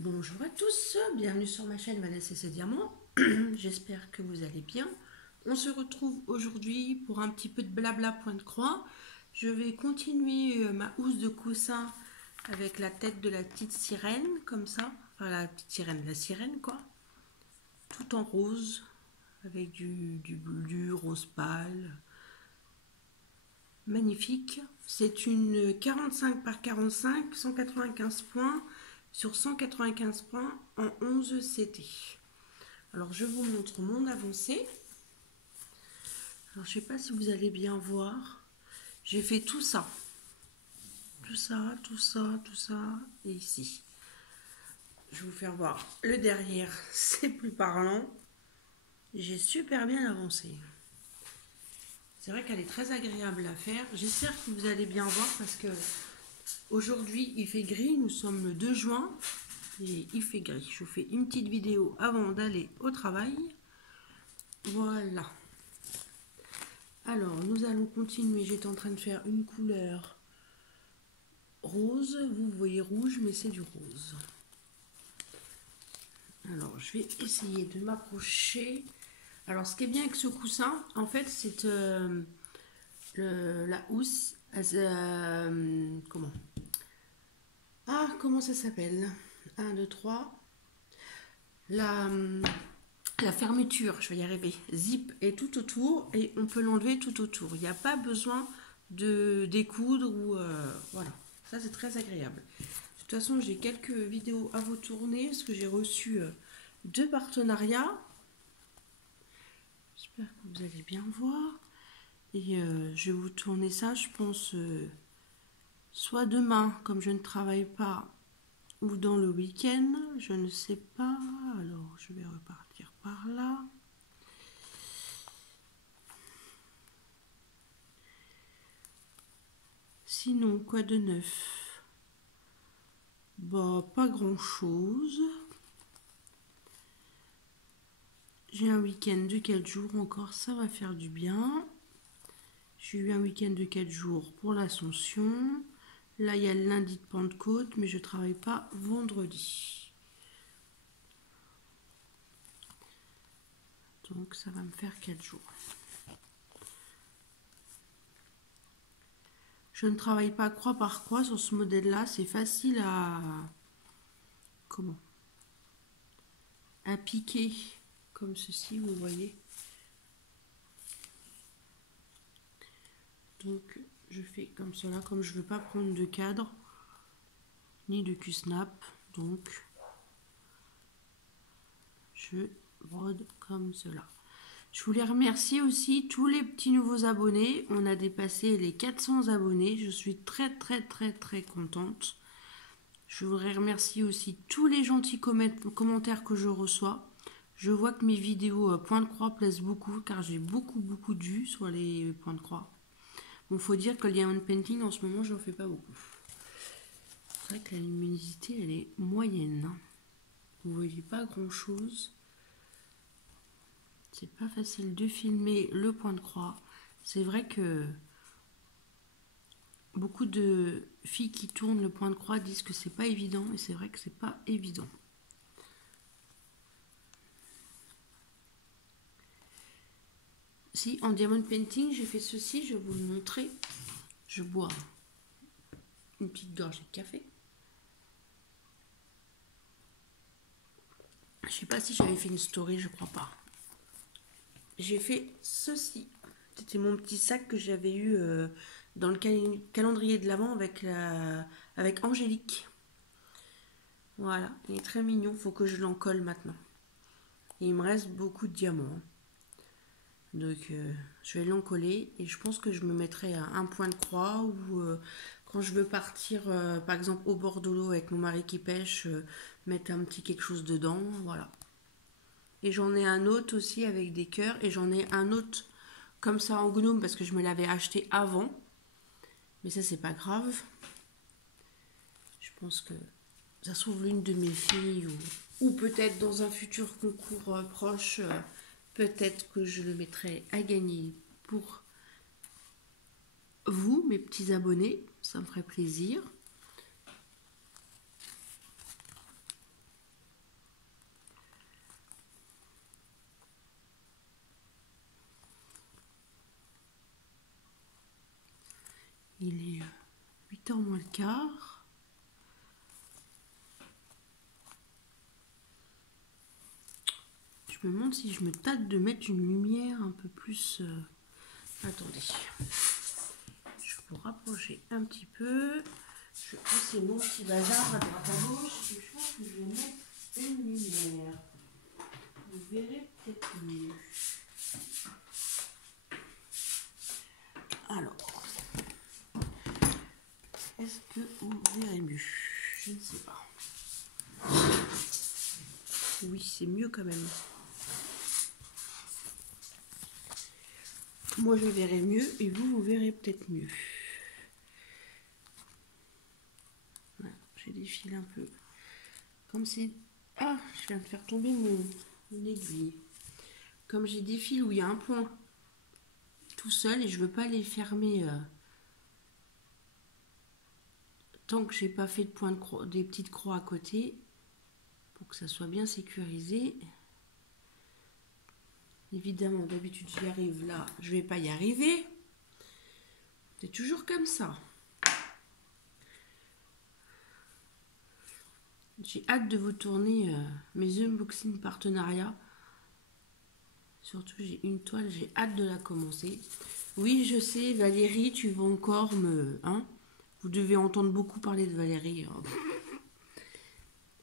Bonjour à tous, bienvenue sur ma chaîne Vanessa et ses diamants. J'espère que vous allez bien. On se retrouve aujourd'hui pour un petit peu de blabla point de croix. Je vais continuer ma housse de coussin avec la tête de la petite sirène, comme ça. Enfin, la petite sirène, la sirène quoi. Tout en rose, avec du bleu, rose pâle. Magnifique. C'est une 45 par 45, 195 points sur 195 points en 11 CT. Alors je vous montre mon avancée. Alors je sais pas si vous allez bien voir. J'ai fait tout ça. Tout ça, tout ça, tout ça et ici. Je vais vous faire voir le derrière, c'est plus parlant. J'ai super bien avancé. C'est vrai qu'elle est très agréable à faire. J'espère que vous allez bien voir parce que aujourd'hui il fait gris. Nous sommes le 2 juin et il fait gris. Je vous fais une petite vidéo avant d'aller au travail. Voilà. Alors nous allons continuer. J'étais en train de faire une couleur rose. Vous voyez rouge mais c'est du rose. Alors je vais essayer de m'approcher. Alors ce qui est bien avec ce coussin, en fait c'est la housse. Comment ça s'appelle? 1, 2, 3. La, la fermeture, je vais y arriver. Zip est tout autour et on peut l'enlever tout autour. Il n'y a pas besoin de découdre ou voilà. Ça c'est très agréable. De toute façon, j'ai quelques vidéos à vous tourner parce que j'ai reçu 2 partenariats. J'espère que vous allez bien voir. Et je vais vous tourner ça, je pense, soit demain, comme je ne travaille pas, ou dans le week-end. Je ne sais pas. Alors, je vais repartir par là. Sinon, quoi de neuf? Bah, pas grand-chose. J'ai un week-end de 4 jours encore, ça va faire du bien. J'ai eu un week-end de 4 jours pour l'Ascension. Là, il y a le lundi de Pentecôte, mais je ne travaille pas vendredi. Donc, ça va me faire 4 jours. Je ne travaille pas croix par croix sur ce modèle-là. C'est facile à... à piquer, comme ceci, vous voyez. Donc, je fais comme cela, comme je ne veux pas prendre de cadre, ni de Q-snap. Donc, je brode comme cela. Je voulais remercier aussi tous les petits nouveaux abonnés. On a dépassé les 400 abonnés. Je suis très contente. Je voudrais remercier aussi tous les gentils commentaires que je reçois. Je vois que mes vidéos point de croix plaisent beaucoup car j'ai beaucoup de vues sur les points de croix. Bon, faut dire que le diamond painting en ce moment, j'en fais pas beaucoup. C'est vrai que la luminosité, elle est moyenne. Vous voyez pas grand chose. C'est pas facile de filmer le point de croix. C'est vrai que beaucoup de filles qui tournent le point de croix disent que c'est pas évident, et c'est vrai que c'est pas évident. Si en diamond painting j'ai fait ceci, je vais vous le montrer. Je bois une petite gorgée de café. Je sais pas si j'avais fait une story, je crois pas. J'ai fait ceci. C'était mon petit sac que j'avais eu dans le calendrier de l'Avent avec Angélique. Voilà, il est très mignon, faut que je l'en colle maintenant. Et il me reste beaucoup de diamants. Donc je vais l'encoller et je pense que je me mettrai un point de croix ou quand je veux partir par exemple au bord de l'eau avec mon mari qui pêche, mettre un petit quelque chose dedans, voilà. Et j'en ai un autre aussi avec des cœurs et j'en ai un autre comme ça en gnome parce que je me l'avais acheté avant. Mais ça c'est pas grave. Je pense que ça se trouve l'une de mes filles ou peut-être dans un futur concours proche, peut-être que je le mettrai à gagner pour vous, mes petits abonnés. Ça me ferait plaisir. il est 8h moins le quart. Je me demande si je me tâte de mettre une lumière un peu plus... Attendez. Je vais vous rapprocher un petit peu. Je vais pousser mon petit bazar à droite à gauche. Et je pense que je vais mettre une lumière. Vous verrez peut-être mieux. Alors, est-ce que vous verrez mieux? Je ne sais pas. Oui, c'est mieux quand même. Moi, je verrai mieux et vous, vous verrez peut-être mieux. Voilà, je défile un peu. Comme c'est... Ah, je viens de faire tomber mon aiguille. Comme j'ai des fils où il y a un point tout seul et je veux pas les fermer tant que j'ai pas fait de point de croix, des petites croix à côté pour que ça soit bien sécurisé. Évidemment, d'habitude j'y arrive, là je vais pas y arriver. C'est toujours comme ça. J'ai hâte de vous tourner mes unboxing partenariats. Surtout j'ai une toile, j'ai hâte de la commencer. Oui, je sais, Valérie, tu vas encore me... Hein, vous devez entendre beaucoup parler de Valérie. Hein.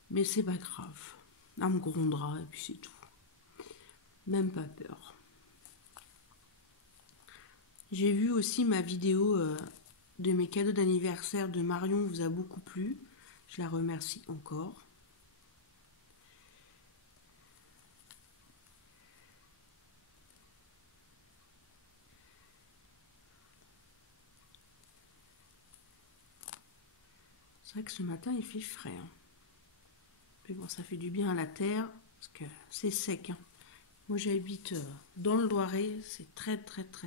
Mais c'est pas grave. Elle me grondera et puis c'est tout. Même pas peur. J'ai vu aussi ma vidéo de mes cadeaux d'anniversaire de Marion vous a beaucoup plu. Je la remercie encore. C'est vrai que ce matin il fait frais. Hein. Mais bon, ça fait du bien à la terre parce que c'est sec. Hein. Moi j'habite dans le Loiret, c'est très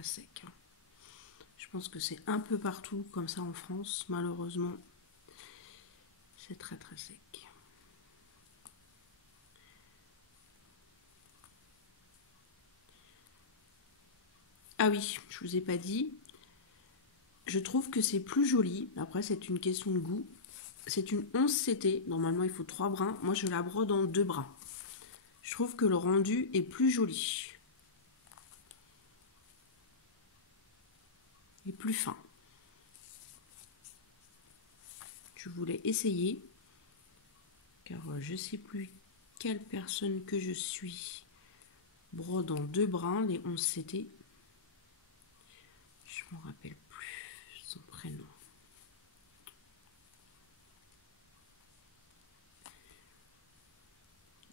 sec. Hein. Je pense que c'est un peu partout comme ça en France, malheureusement. C'est très sec. Ah oui, je vous ai pas dit. Je trouve que c'est plus joli. Après, c'est une question de goût. C'est une 11CT. Normalement, il faut 3 brins. Moi, je la brode en 2 brins. Je trouve que le rendu est plus joli. Et plus fin. Je voulais essayer. Car je ne sais plus quelle personne que je suis. Brode en 2 brins, les 11CT. Je ne me rappelle plus son prénom.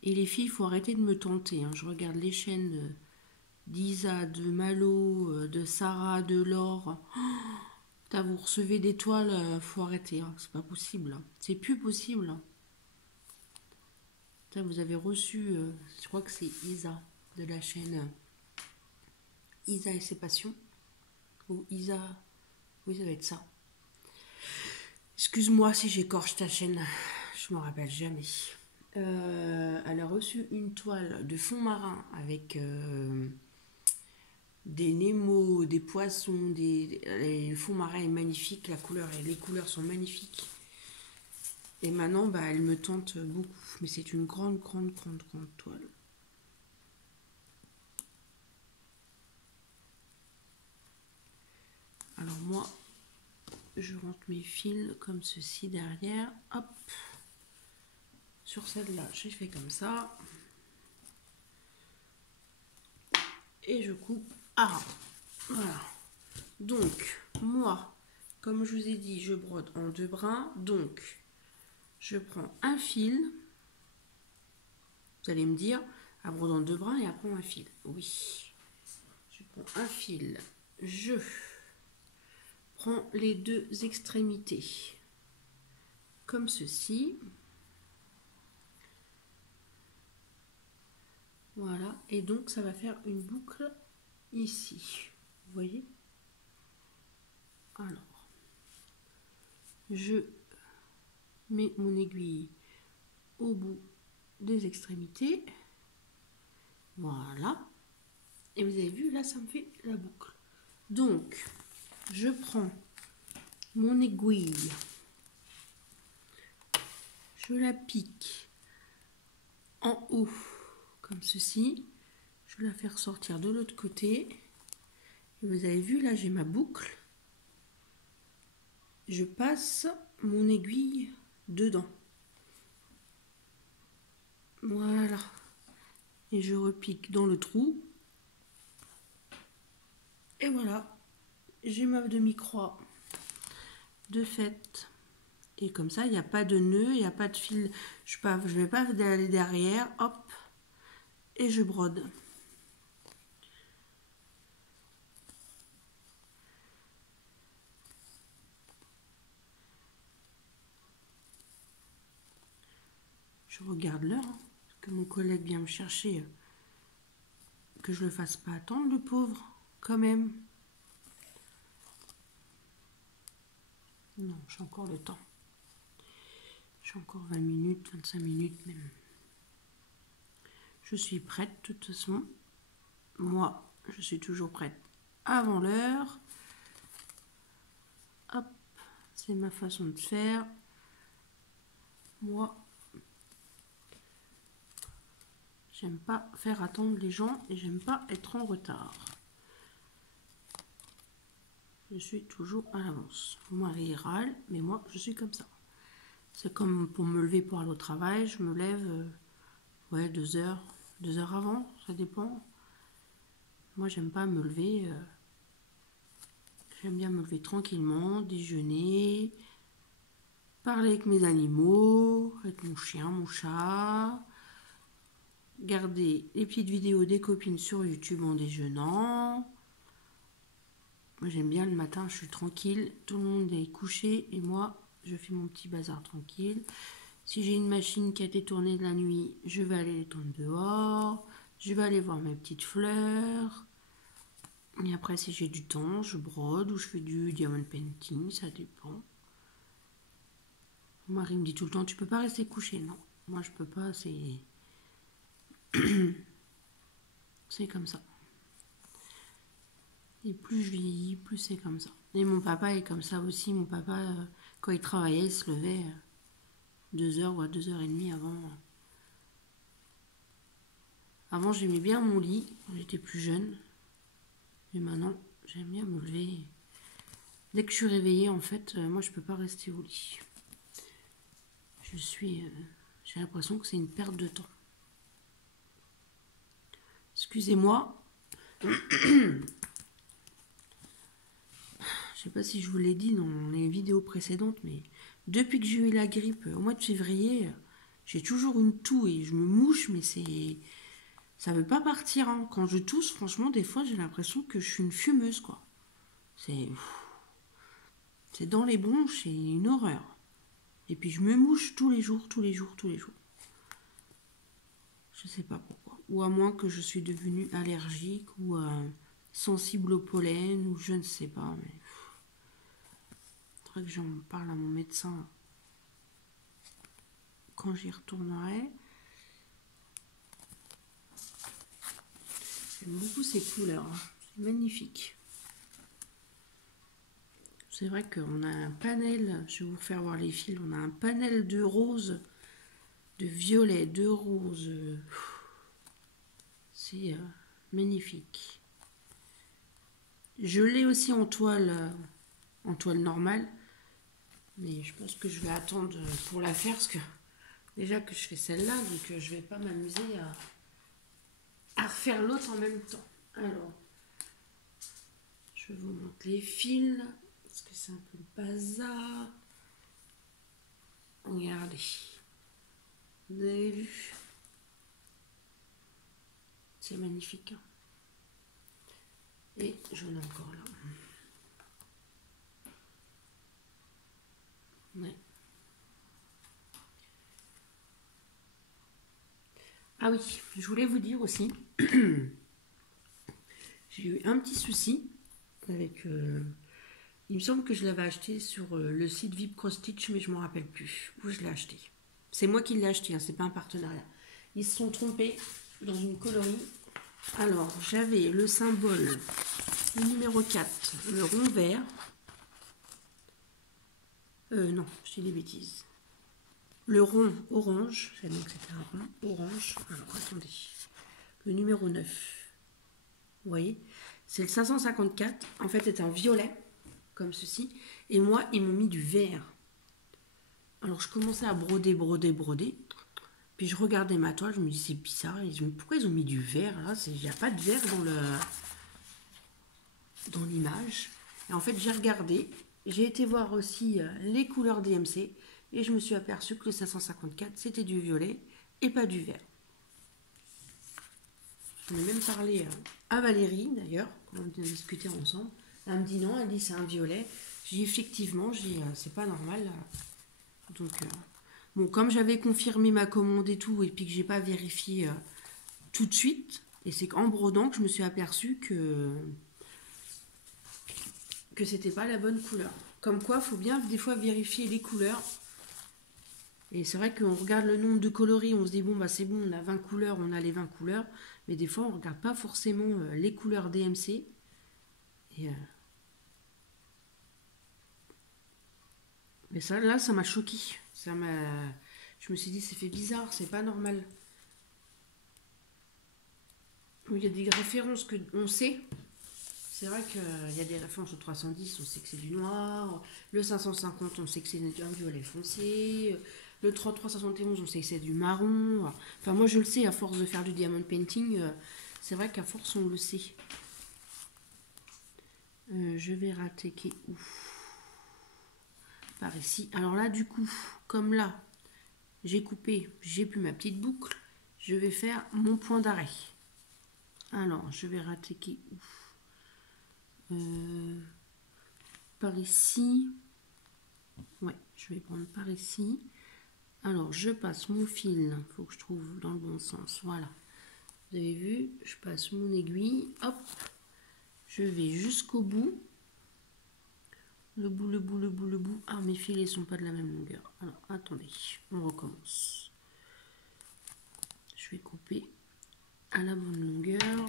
Et les filles, il faut arrêter de me tenter. Hein. Je regarde les chaînes d'Isa, de Malo, de Sarah, de Laure. Oh, vous recevez des toiles, faut arrêter. Hein. C'est pas possible. Hein. C'est plus possible. Hein. Vous avez reçu, je crois que c'est Isa de la chaîne Isa et ses passions. Ou Isa, oui, ça va être ça. Excuse-moi si j'écorche ta chaîne, je me rappelle jamais. Elle a reçu une toile de fond marin avec des Nemo, des poissons, le fond marin est magnifique, les couleurs sont magnifiques. Et maintenant, bah, elle me tente beaucoup, mais c'est une grande toile. Alors moi, je rentre mes fils comme ceci derrière, hop. Sur celle-là, j'ai fait comme ça. Et je coupe à ras. Voilà. Donc, moi, comme je vous ai dit, je brode en 2 brins. Donc, je prends un fil. Vous allez me dire, à broder en 2 brins et après un fil. Oui. Je prends un fil. Je prends les 2 extrémités. Comme ceci. Voilà, et donc ça va faire une boucle ici. Vous voyez? Alors, je mets mon aiguille au bout des extrémités. Voilà. Et vous avez vu, là, ça me fait la boucle. Donc, je prends mon aiguille. Je la pique en haut, comme ceci. Je vais la faire sortir de l'autre côté. Et vous avez vu, là, j'ai ma boucle. Je passe mon aiguille dedans. Voilà. Et je repique dans le trou. Et voilà. J'ai ma demi-croix de fait. Et comme ça, il n'y a pas de nœud, il n'y a pas de fil. Je ne vais pas aller derrière. Hop. Et je brode. Je regarde l'heure, hein, que mon collègue vient me chercher, que je le fasse pas attendre, le pauvre, quand même. Non, j'ai encore le temps. J'ai encore 20 minutes, 25 minutes même. Je suis prête, de toute façon. Moi, je suis toujours prête avant l'heure. Hop, c'est ma façon de faire. Moi, j'aime pas faire attendre les gens et j'aime pas être en retard. Je suis toujours à l'avance. Moi, il râle, mais moi, je suis comme ça. C'est comme pour me lever pour aller au travail, je me lève, ouais, 2 heures avant, ça dépend. Moi, j'aime pas me lever. J'aime bien me lever tranquillement, déjeuner, parler avec mes animaux, avec mon chien, mon chat, regarder les petites vidéos des copines sur YouTube en déjeunant. Moi, j'aime bien le matin, je suis tranquille, tout le monde est couché et moi, je fais mon petit bazar tranquille. Si j'ai une machine qui a été tournée de la nuit, je vais aller les tourner dehors, je vais aller voir mes petites fleurs. Et après, si j'ai du temps, je brode ou je fais du diamond painting, ça dépend. Mon mari me dit tout le temps, tu peux pas rester couché. Non, moi je peux pas, c'est c'est comme ça. Et plus je vieillis, plus c'est comme ça. Et mon papa est comme ça aussi. Mon papa, quand il travaillait, il se levait 2 heures ou à 2h30 avant. Avant, j'aimais bien mon lit quand j'étais plus jeune. Mais maintenant, j'aime bien me lever. Dès que je suis réveillée, en fait, moi, je peux pas rester au lit. J'ai l'impression que c'est une perte de temps. Excusez-moi. Je sais pas si je vous l'ai dit dans les vidéos précédentes, mais depuis que j'ai eu la grippe au mois de février, j'ai toujours une toux et je me mouche, mais ça veut pas partir. Hein. Quand je tousse, franchement, des fois, j'ai l'impression que je suis une fumeuse, quoi. C'est dans les bronches, c'est une horreur. Et puis je me mouche tous les jours. Je sais pas pourquoi. Ou à moins que je suis devenue allergique ou sensible au pollen, ou je ne sais pas, mais il faudrait que j'en parle à mon médecin quand j'y retournerai. J'aime beaucoup ces couleurs, hein. C'est magnifique. C'est vrai qu'on a un panel, je vais vous faire voir les fils, on a un panel de roses, de violet, de rose. C'est magnifique. Je l'ai aussi en toile normale, mais je pense que je vais attendre pour la faire parce que déjà que je fais celle-là, donc je vais pas m'amuser à refaire l'autre en même temps. Alors, je vous montre les fils parce que c'est un peu le bazar. Regardez, vous avez vu, c'est magnifique. Hein. Et j'en ai encore là. Ouais. Ah oui, je voulais vous dire aussi, j'ai eu un petit souci avec... il me semble que je l'avais acheté sur le site VIP Cross Stitch, mais je ne me rappelle plus où je l'ai acheté. C'est moi qui l'ai acheté, hein, c'est pas un partenariat. Ils se sont trompés dans une colonie. Alors, j'avais le symbole, le numéro 4, le rond vert. Non, je dis des bêtises. Le rond orange, donc c'était un rond orange. Alors attendez, le numéro 9, vous voyez, c'est le 554. En fait, c'est un violet, comme ceci. Et moi, ils m'ont mis du vert. Alors je commençais à broder. Puis je regardais ma toile, je me dis c'est bizarre. Et je me dis, pourquoi ils ont mis du vert là? Il n'y a pas de vert dans l'image. Et en fait, j'ai regardé. J'ai été voir aussi les couleurs DMC. Et je me suis aperçue que le 554, c'était du violet et pas du vert. J'en ai même parlé à Valérie, d'ailleurs, quand on a discuté ensemble. Elle me dit non, elle dit c'est un violet. J'ai dit effectivement, c'est pas normal. Donc, bon, comme j'avais confirmé ma commande et tout, et puis que j'ai pas vérifié tout de suite, et c'est qu'en brodant que je me suis aperçue que c'était pas la bonne couleur. Comme quoi, il faut bien des fois vérifier les couleurs. Et c'est vrai qu'on regarde le nombre de coloris, on se dit bon bah c'est bon, on a 20 couleurs, on a les 20 couleurs, mais des fois on regarde pas forcément les couleurs DMC. Et, mais ça, là, ça m'a choqué. Je me suis dit c'est fait bizarre, c'est pas normal. Il y a des références que on sait. C'est vrai qu'il y a des références au 310, on sait que c'est du noir. Le 550, on sait que c'est un violet foncé. Le 3371, on sait que c'est du marron. Enfin, moi, je le sais, à force de faire du diamond painting, c'est vrai qu'à force, on le sait. Je vais rattaquer où? Par ici. Alors là, du coup, comme là, j'ai coupé, j'ai plus ma petite boucle, je vais faire mon point d'arrêt. Alors, je vais rattaquer où? Par ici. Ouais, je vais prendre par ici. Alors, je passe mon fil. Il faut que je trouve dans le bon sens. Voilà. Vous avez vu, je passe mon aiguille. Hop. Je vais jusqu'au bout. Le bout. Ah, mes filets sont pas de la même longueur. Alors, attendez. On recommence. Je vais couper à la bonne longueur.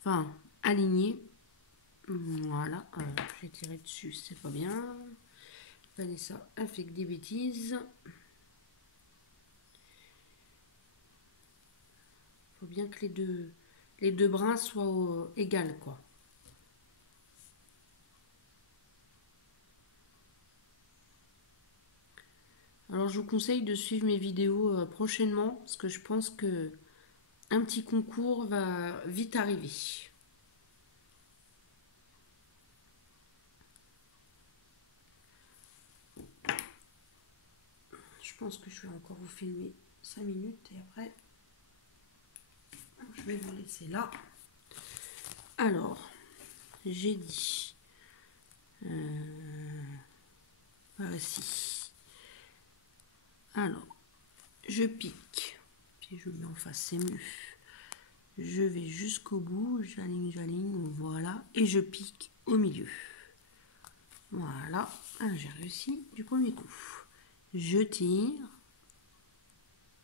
Enfin, aligner. Voilà. J'ai tiré dessus, c'est pas bien. Vanessa a fait que des bêtises. Faut bien que les deux brins soient égales, quoi. Alors je vous conseille de suivre mes vidéos prochainement parce que je pense que un petit concours va vite arriver. Je pense que je vais encore vous filmer 5 minutes et après je vais vous laisser là. Alors, j'ai dit par ici. Alors, je pique. Si je mets en face, c'est mieux. Je vais jusqu'au bout, j'aligne, voilà. Et je pique au milieu. Voilà, j'ai réussi du premier coup. Je tire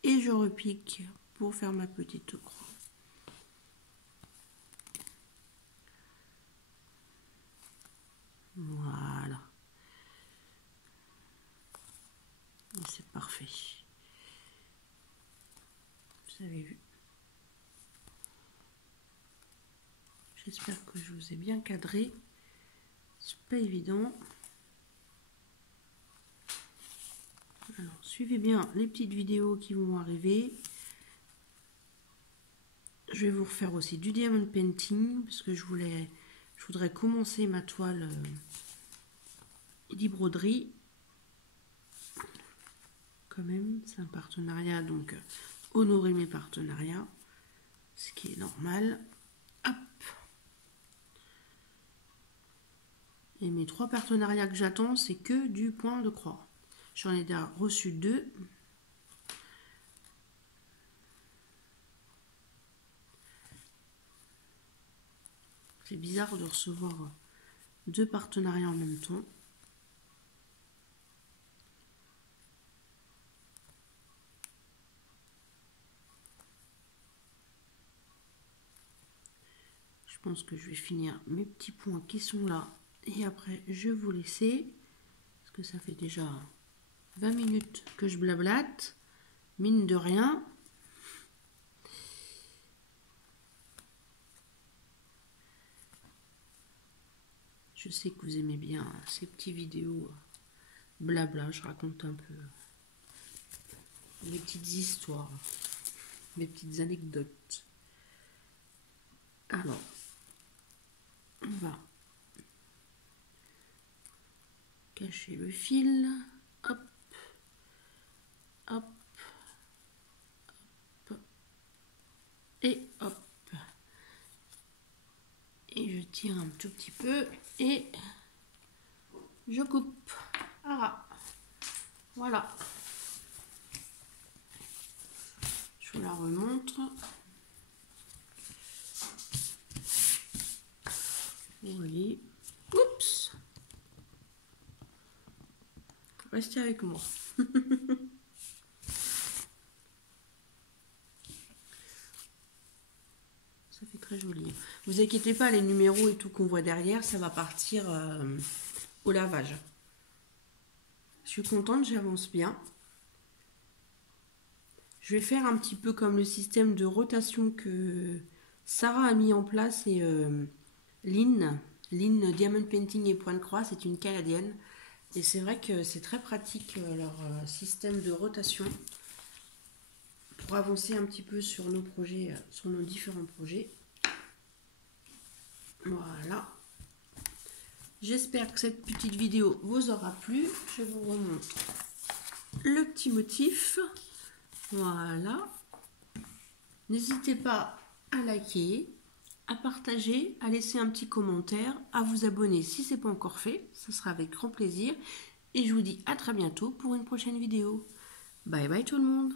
et je repique pour faire ma petite croix. Voilà. C'est parfait. Vous avez vu. J'espère que je vous ai bien cadré. C'est pas évident. Alors, suivez bien les petites vidéos qui vont arriver. Je vais vous refaire aussi du diamond painting parce que je voudrais commencer ma toile broderie. Quand même, c'est un partenariat, donc honorer mes partenariats, ce qui est normal. Hop. Et mes 3 partenariats que j'attends, c'est que du point de croix. J'en ai déjà reçu 2. C'est bizarre de recevoir 2 partenariats en même temps. Je pense que je vais finir mes petits points qui sont là. Et après, je vais vous laisser. que ça fait déjà 20 minutes que je blablate, mine de rien. Je sais que vous aimez bien ces petites vidéos blabla, je raconte un peu mes petites histoires, mes petites anecdotes. Alors, on va cacher le fil, hop, hop, hop, et hop. Et je tire un tout petit peu et je coupe. Ah, voilà. Je vous la remontre. Vous voyez. Oups. Restez avec moi. Ça fait très joli. Vous inquiétez pas, les numéros et tout qu'on voit derrière, ça va partir au lavage. Je suis contente, j'avance bien. Je vais faire un petit peu comme le système de rotation que Sarah a mis en place et Lynn Diamond Painting et Point de Croix, c'est une Canadienne. Et c'est vrai que c'est très pratique leur système de rotation pour avancer un petit peu sur nos projets, sur nos différents projets. Voilà. J'espère que cette petite vidéo vous aura plu. Je vous remontre le petit motif. Voilà. N'hésitez pas à liker, à partager, à laisser un petit commentaire, à vous abonner si ce n'est pas encore fait. Ça sera avec grand plaisir. Et je vous dis à très bientôt pour une prochaine vidéo. Bye bye tout le monde.